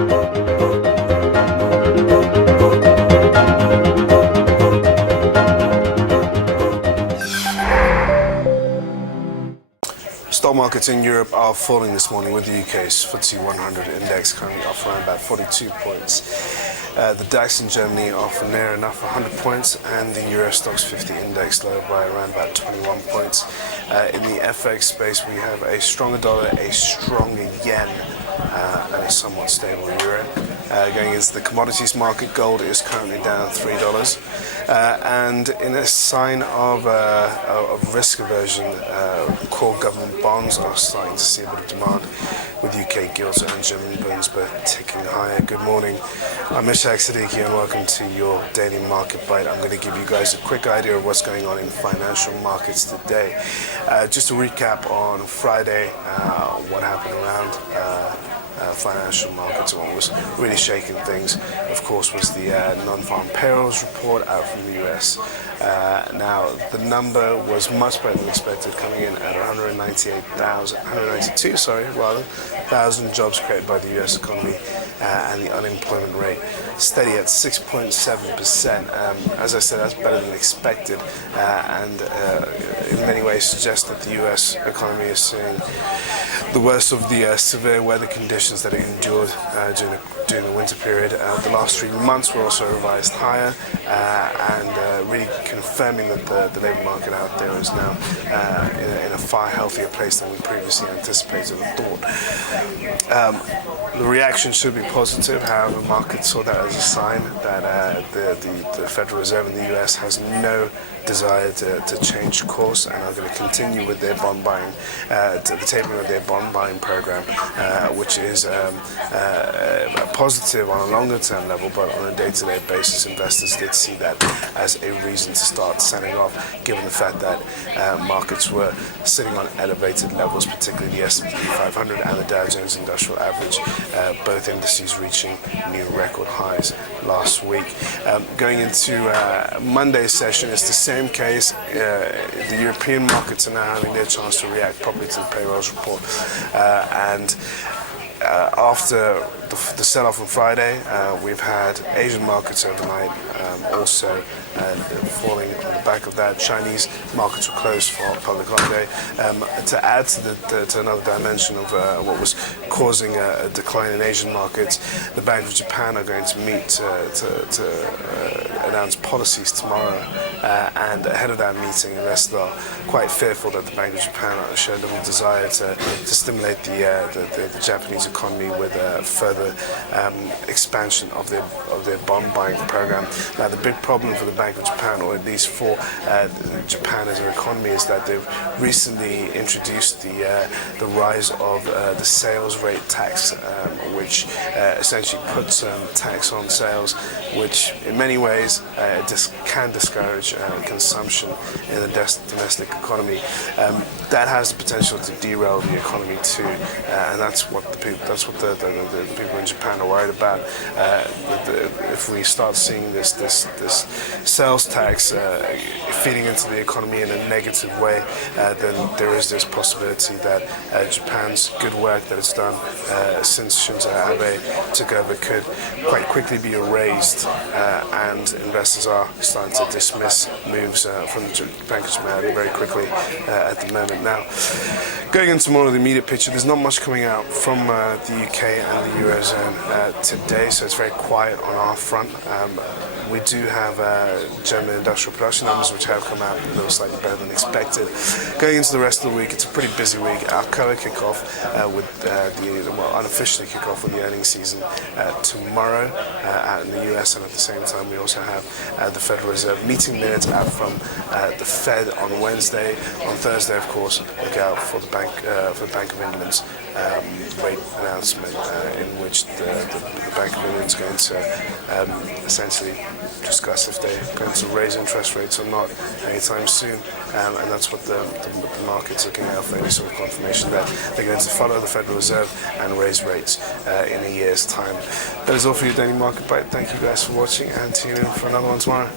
Stock markets in Europe are falling this morning, with the UK's FTSE 100 index currently off around about 42 points. The DAX in Germany off near enough 100 points, and the Euro Stoxx 50 index lower by around about 21 points. In the FX space, we have a stronger dollar, a stronger yen, and a somewhat stable euro. Going into the commodities market, gold is currently down $3, and in a sign of risk aversion, core government bonds are starting to see a bit of demand, with UK gilts and German bonds both ticking higher. Good morning, I'm Ishaq Siddiqui, and welcome to your daily market bite. I'm going to give you guys a quick idea of what's going on in financial markets today. Just to recap on Friday, what happened around financial markets, and what was really shaking things, of course, was the non-farm payrolls report out from the US. Now, the number was much better than expected, coming in at 192,000 jobs created by the US economy, and the unemployment rate steady at 6.7%. As I said, that's better than expected, and in many ways suggests that the US economy is seeing the worst of the severe weather conditions that it endured during the winter period. The last 3 months were also revised higher, and really confirming that the labour market out there is now in a far healthier place than we previously anticipated and thought. The reaction should be positive. However, markets saw that as a sign that the Federal Reserve in the US has no desire to change course, and are going to continue with their bond buying, the tapering of their bond buying program, which is positive on a longer term level, but on a day-to-day basis, investors did see that as a reason to start selling off, given the fact that markets were sitting on elevated levels, particularly the S&P 500 and the Dow Jones Industrial Average, both indices reaching new record highs last week. Going into Monday's session, it's the same case. The European markets are now having their chance to react properly to the payrolls report, and after the sell-off on Friday, we've had Asian markets overnight also falling on the back of that. Chinese markets were closed for public holiday. To add to another dimension of what was causing a decline in Asian markets, the Bank of Japan are going to meet to announce policies tomorrow, and ahead of that meeting, investors are quite fearful that the Bank of Japan show little desire to stimulate the Japanese economy with further expansion of their bond buying program. Now, the big problem for the Bank of Japan, or at least for Japan as an economy, is that they've recently introduced the rise of the sales rate tax, which essentially puts tax on sales, which in many ways can discourage consumption in the domestic economy. That has the potential to derail the economy too, and that's what the people in Japan are worried about. If we start seeing this sales tax feeding into the economy in a negative way, then there is this possibility that Japan's good work that it's done since Shinzo Abe took over could quite quickly be erased, and investors are starting to dismiss moves from the Bank of Japan very quickly at the moment. Now, going into more of the immediate picture, there's not much coming out from the UK and the Eurozone today, so it's very quiet on our front. We do have German industrial production numbers which have come out a little slightly better than expected. Going into the rest of the week, it's a pretty busy week. Alcoa kick off unofficially kick off with the earnings season tomorrow out in the US, and at the same time we also have the Federal Reserve meeting minutes out from the Fed on Wednesday. On Thursday, of course, look out for the Bank of England's rate announcement, in which the Bank of England is going to essentially discuss if they're going to raise interest rates or not anytime soon, and that's what the market's looking out for, any sort of confirmation that they're going to follow the Federal Reserve and raise rates in a year's time. That is all for your daily market bite. Thank you guys for watching, and tune in for another one tomorrow.